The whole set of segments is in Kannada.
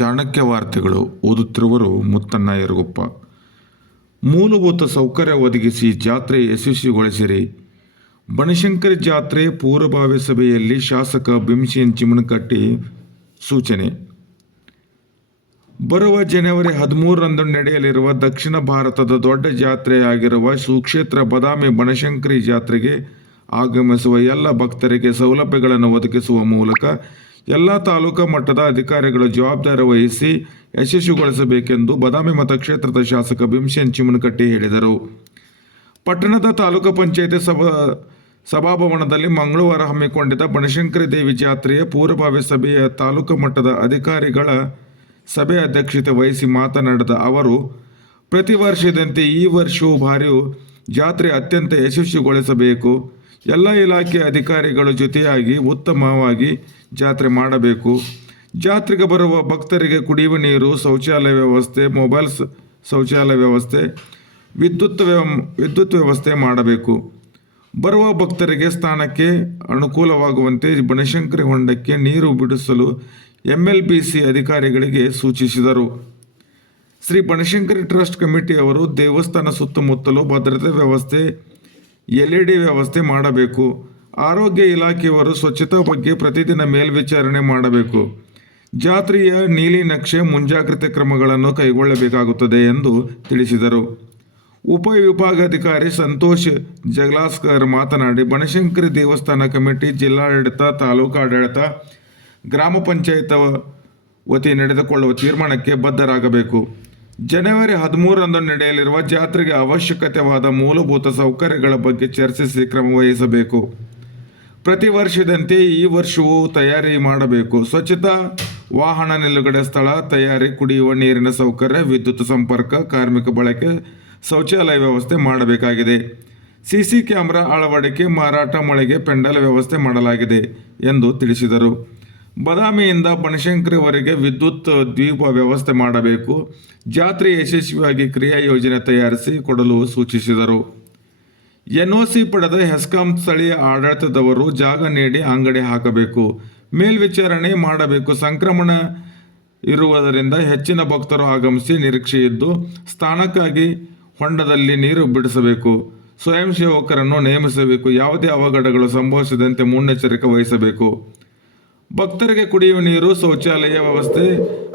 ಚಾಣಕ್ಯ ವಾರ್ತೆಗಳು ಓದುತ್ತಿರುವರು ಮುತ್ತಣ್ಣ ಯರಗುಪ್ಪ. ಮೂಲಭೂತ ಸೌಕರ್ಯ ಒದಗಿಸಿ ಜಾತ್ರೆ ಯಶಸ್ವಿಗೊಳಿಸಿರಿ. ಬನಶಂಕರಿ ಜಾತ್ರೆ ಪೂರ್ವಭಾವಿ ಸಭೆಯಲ್ಲಿ ಶಾಸಕ ಭೀಮಸೇನ್ ಚಿಮಣಕಟ್ಟಿ ಸೂಚನೆ. ಬರುವ ಜನವರಿ ಹದಿಮೂರರಂದು ನಡೆಯಲಿರುವ ದಕ್ಷಿಣ ಭಾರತದ ದೊಡ್ಡ ಜಾತ್ರೆಯಾಗಿರುವ ಸುಕ್ಷೇತ್ರ ಬದಾಮಿ ಬನಶಂಕರಿ ಜಾತ್ರೆಗೆ ಆಗಮಿಸುವ ಎಲ್ಲ ಭಕ್ತರಿಗೆ ಸೌಲಭ್ಯಗಳನ್ನು ಒದಗಿಸುವ ಮೂಲಕ ಎಲ್ಲ ತಾಲೂಕಾ ಮಟ್ಟದ ಅಧಿಕಾರಿಗಳು ಜವಾಬ್ದಾರಿ ವಹಿಸಿ ಯಶಸ್ವಿಗೊಳಿಸಬೇಕೆಂದು ಬದಾಮಿ ಮತಕ್ಷೇತ್ರದ ಶಾಸಕ ಭೀಮಸೇನ್ ಚಿಮನಕಟ್ಟಿ ಹೇಳಿದರು. ಪಟ್ಟಣದ ತಾಲೂಕು ಪಂಚಾಯತಿ ಸಭಾ, ಸಭಾಭವನದಲ್ಲಿ ಮಂಗಳವಾರ ಹಮ್ಮಿಕೊಂಡಿದ್ದ ಬನಶಂಕರಿ ದೇವಿ ಜಾತ್ರೆಯ ಪೂರ್ವಭಾವಿ ಸಭೆಯ ತಾಲೂಕು ಮಟ್ಟದ ಅಧಿಕಾರಿಗಳ ಸಭೆ ಅಧ್ಯಕ್ಷತೆ ವಹಿಸಿ ಮಾತನಾಡಿದ ಅವರು, ಪ್ರತಿ ವರ್ಷದಂತೆ ಈ ವರ್ಷವೂ ಬಾರಿಯೂ ಜಾತ್ರೆ ಅತ್ಯಂತ ಯಶಸ್ವಿಗೊಳಿಸಬೇಕು. ಎಲ್ಲ ಇಲಾಖೆ ಅಧಿಕಾರಿಗಳ ಜೊತೆಯಾಗಿ ಉತ್ತಮವಾಗಿ ಜಾತ್ರೆ ಮಾಡಬೇಕು. ಜಾತ್ರೆಗೆ ಬರುವ ಭಕ್ತರಿಗೆ ಕುಡಿಯುವ ನೀರು, ಶೌಚಾಲಯ ವ್ಯವಸ್ಥೆ ಮೊಬೈಲ್ ಸ- ಶೌಚಾಲಯ ವ್ಯವಸ್ಥೆ, ವಿದ್ಯುತ್ ವ್ಯವ ವಿದ್ಯುತ್ ವ್ಯವಸ್ಥೆ ಮಾಡಬೇಕು. ಬರುವ ಭಕ್ತರಿಗೆ ಸ್ಥಾನಕ್ಕೆ ಅನುಕೂಲವಾಗುವಂತೆ ಬನಶಂಕರಿ ಹೊಂಡಕ್ಕೆ ನೀರು ಬಿಡಿಸಲು ಎಂಎಲ್ಬಿಸಿ ಅಧಿಕಾರಿಗಳಿಗೆ ಸೂಚಿಸಿದರು. ಶ್ರೀ ಬನಶಂಕರಿ ಟ್ರಸ್ಟ್ ಕಮಿಟಿಯವರು ದೇವಸ್ಥಾನ ಸುತ್ತಮುತ್ತಲು ಭದ್ರತೆ ವ್ಯವಸ್ಥೆ ಎಲ್ಇಡಿ ವ್ಯವಸ್ಥೆ ಮಾಡಬೇಕು. ಆರೋಗ್ಯ ಇಲಾಖೆಯವರು ಸ್ವಚ್ಛತಾ ಬಗ್ಗೆ ಪ್ರತಿದಿನ ಮೇಲ್ವಿಚಾರಣೆ ಮಾಡಬೇಕು. ಜಾತ್ರೆಯ ನೀಲಿ ನಕ್ಷೆ ಮುಂಜಾಗ್ರತೆ ಕ್ರಮಗಳನ್ನು ಕೈಗೊಳ್ಳಬೇಕಾಗುತ್ತದೆ ಎಂದು ತಿಳಿಸಿದರು. ಉಪವಿಭಾಗಾಧಿಕಾರಿ ಸಂತೋಷ್ ಜಗಲಾಸ್ಕರ್ ಮಾತನಾಡಿ, ಬನಶಂಕರಿ ದೇವಸ್ಥಾನ ಕಮಿಟಿ ಜಿಲ್ಲಾಡಳಿತ, ತಾಲೂಕು ಆಡಳಿತ, ಗ್ರಾಮ ಪಂಚಾಯತ್ ವತಿ ನಡೆದುಕೊಳ್ಳುವ ತೀರ್ಮಾನಕ್ಕೆ ಬದ್ಧರಾಗಬೇಕು. ಜನವರಿ ಹದಿಮೂರರಂದು ನಡೆಯಲಿರುವ ಜಾತ್ರೆಗೆ ಅವಶ್ಯಕತೆವಾದ ಮೂಲಭೂತ ಸೌಕರ್ಯಗಳ ಬಗ್ಗೆ ಚರ್ಚಿಸಿ ಕ್ರಮ ವಹಿಸಬೇಕು. ಪ್ರತಿ ವರ್ಷದಂತೆ ಈ ವರ್ಷವೂ ತಯಾರಿ ಮಾಡಬೇಕು. ಸ್ವಚ್ಛತಾ, ವಾಹನ ನಿಲುಗಡೆ ಸ್ಥಳ, ತಯಾರಿ, ಕುಡಿಯುವ ನೀರಿನ ಸೌಕರ್ಯ, ವಿದ್ಯುತ್ ಸಂಪರ್ಕ, ಕಾರ್ಮಿಕ ಬಳಕೆ, ಶೌಚಾಲಯ ವ್ಯವಸ್ಥೆ ಮಾಡಬೇಕಾಗಿದೆ. ಸಿಸಿ ಕ್ಯಾಮೆರಾ ಅಳವಡಿಕೆ, ಮಾರಾಟ ಮಳೆಗೆ, ಪೆಂಡಲ್ ವ್ಯವಸ್ಥೆ ಮಾಡಲಾಗಿದೆ ಎಂದು ತಿಳಿಸಿದರು. ಬದಾಮಿಯಿಂದ ಬನಶಂಕರಿವರೆಗೆ ವಿದ್ಯುತ್ ದ್ವೀಪ ವ್ಯವಸ್ಥೆ ಮಾಡಬೇಕು. ಜಾತ್ರೆ ಯಶಸ್ವಿಯಾಗಿ ಕ್ರಿಯಾ ಯೋಜನೆ ತಯಾರಿಸಿ ಕೊಡಲು ಸೂಚಿಸಿದರು. ಎನ್ಒಸಿ ಪಡೆದ ಹೆಸ್ಕಾಂ ಸ್ಥಳೀಯ ಆಡಳಿತದವರು ಜಾಗ ನೀಡಿ ಅಂಗಡಿ ಹಾಕಬೇಕು. ಮೇಲ್ವಿಚಾರಣೆ ಮಾಡಬೇಕು. ಸಂಕ್ರಮಣ ಇರುವುದರಿಂದ ಹೆಚ್ಚಿನ ಭಕ್ತರು ಆಗಮಿಸಿ ನಿರೀಕ್ಷೆ ಇದ್ದು ಸ್ಥಾನಕ್ಕಾಗಿ ಹೊಂಡದಲ್ಲಿ ನೀರು ಬಿಡಿಸಬೇಕು. ಸ್ವಯಂ ಸೇವಕರನ್ನು ನೇಮಿಸಬೇಕು. ಯಾವುದೇ ಅವಘಡಗಳು ಸಂಭವಿಸದಂತೆ ಮುನ್ನೆಚ್ಚರಿಕೆ ವಹಿಸಬೇಕು. ಭಕ್ತರಿಗೆ ಕುಡಿಯುವ ನೀರು, ಶೌಚಾಲಯ ವ್ಯವಸ್ಥೆ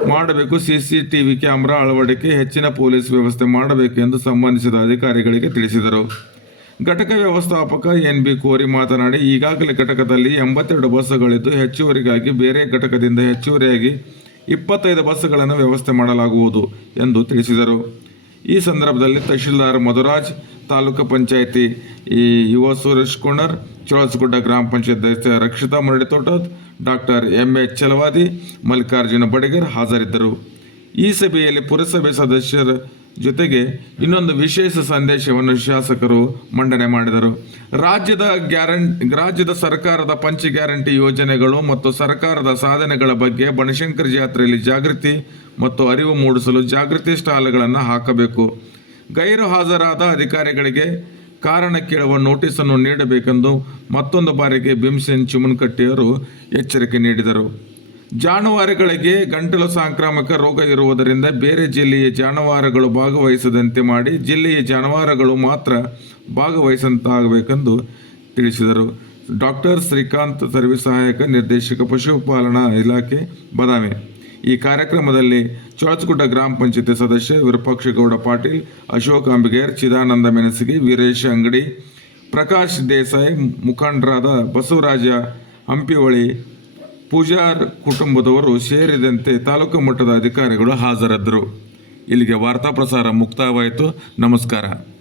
ಮಾಡಬೇಕು ಸಿಸಿಟಿವಿ ಕ್ಯಾಮೆರಾ ಅಳವಡಿಕೆ, ಹೆಚ್ಚಿನ ಪೊಲೀಸ್ ವ್ಯವಸ್ಥೆ ಮಾಡಬೇಕು ಎಂದು ಸಂಬಂಧಿಸಿದ ಅಧಿಕಾರಿಗಳಿಗೆ ತಿಳಿಸಿದರು. ಘಟಕ ವ್ಯವಸ್ಥಾಪಕ ಎನ್ ಬಿ ಕೋರಿ ಮಾತನಾಡಿ, ಈಗಾಗಲೇ ಘಟಕದಲ್ಲಿ ಎಂಬತ್ತೆರಡು ಬಸ್ಸುಗಳಿದ್ದು, ಹೆಚ್ಚುವರಿಗಾಗಿ ಬೇರೆ ಘಟಕದಿಂದ ಹೆಚ್ಚುವರಿಯಾಗಿ ಇಪ್ಪತ್ತೈದು ಬಸ್ಸುಗಳನ್ನು ವ್ಯವಸ್ಥೆ ಮಾಡಲಾಗುವುದು ಎಂದು ತಿಳಿಸಿದರು. ಈ ಸಂದರ್ಭದಲ್ಲಿ ತಹಶೀಲ್ದಾರ್ ಮಧುರಾಜ್ ತಾಲೂಕು ಪಂಚಾಯಿತಿ ಈ ಯುವ ಸುರೇಶ್ ಕುಣರ್ ಚೋಳಸಗುಡ್ಡ ಗ್ರಾಮ ಪಂಚಾಯತ್ ಸದಸ್ಯ Rakshita Maraditotad doctor M H Chalavadi, Mallikarjuna Badigar ಹಾಜರಿದ್ದರು. ಈ ಸಭೆಯಲ್ಲಿ ಪುರಸಭೆ ಸದಸ್ಯರ ಜೊತೆಗೆ ಇನ್ನೊಂದು ವಿಶೇಷ ಸಂದೇಶವನ್ನು ಶಾಸಕರು ಮಂಡನೆ ಮಾಡಿದರು. ರಾಜ್ಯದ ಗ್ಯಾರಂಟ್, ರಾಜ್ಯದ ಸರ್ಕಾರದ ಪಂಚ ಗ್ಯಾರಂಟಿ ಯೋಜನೆಗಳು ಮತ್ತು ಸರ್ಕಾರದ ಸಾಧನೆಗಳ ಬಗ್ಗೆ ಬನಶಂಕರ್ ಜಾತ್ರೆಯಲ್ಲಿ ಜಾಗೃತಿ ಮತ್ತು ಅರಿವು ಮೂಡಿಸಲು ಜಾಗೃತಿ ಸ್ಟಾಲ್ಗಳನ್ನು ಹಾಕಬೇಕು. ಗೈರು ಹಾಜರಾದ ಅಧಿಕಾರಿಗಳಿಗೆ ಕಾರಣ ಕೇಳುವ ನೋಟಿಸನ್ನು ನೀಡಬೇಕೆಂದು ಮತ್ತೊಂದು ಬಾರಿಗೆ ಭೀಮಸೇನ್ ಚಿಮನ್ಕಟ್ಟಿಯವರು ಎಚ್ಚರಿಕೆ ನೀಡಿದರು. ಜಾನುವಾರುಗಳಿಗೆ ಗಂಟಲು ಸಾಂಕ್ರಾಮಿಕ ರೋಗ ಇರುವುದರಿಂದ ಬೇರೆ ಜಿಲ್ಲೆಯ ಜಾನುವಾರುಗಳು ಭಾಗವಹಿಸದಂತೆ ಮಾಡಿ ಜಿಲ್ಲೆಯ ಜಾನುವಾರುಗಳು ಮಾತ್ರ ಭಾಗವಹಿಸಂತಾಗಬೇಕೆಂದು ತಿಳಿಸಿದರು. ಡಾಕ್ಟರ್ ಶ್ರೀಕಾಂತ್ ಸರ್ವಿಸ್ ಸಹಾಯಕ ನಿರ್ದೇಶಕ ಪಶುಪಾಲನಾ ಇಲಾಖೆ ಬದಾಮಿ. ಈ ಕಾರ್ಯಕ್ರಮದಲ್ಲಿ ಚೋಳಚಗುಡ್ಡ ಗ್ರಾಮ ಪಂಚಾಯತಿ ಸದಸ್ಯ ವಿರೂಪಾಕ್ಷಗೌಡ ಪಾಟೀಲ್, ಅಶೋಕ್ ಅಂಬಿಗೇರ್, ಚಿದಾನಂದ ಮೆಣಸಿಗೆ, ವೀರೇಶ ಅಂಗಡಿ, ಪ್ರಕಾಶ್ ದೇಸಾಯಿ, ಮುಖಂಡರಾದ ಬಸವರಾಜ ಹಂಪಿಹೊಳಿ, ಪೂಜಾರ್ ಕುಟುಂಬದವರು ಸೇರಿದಂತೆ ತಾಲೂಕು ಮಟ್ಟದ ಅಧಿಕಾರಿಗಳು ಹಾಜರಿದ್ದರು. ಇಲ್ಲಿಗೆ ವಾರ್ತಾ ಪ್ರಸಾರ ಮುಕ್ತಾಯವಾಯಿತು. ನಮಸ್ಕಾರ.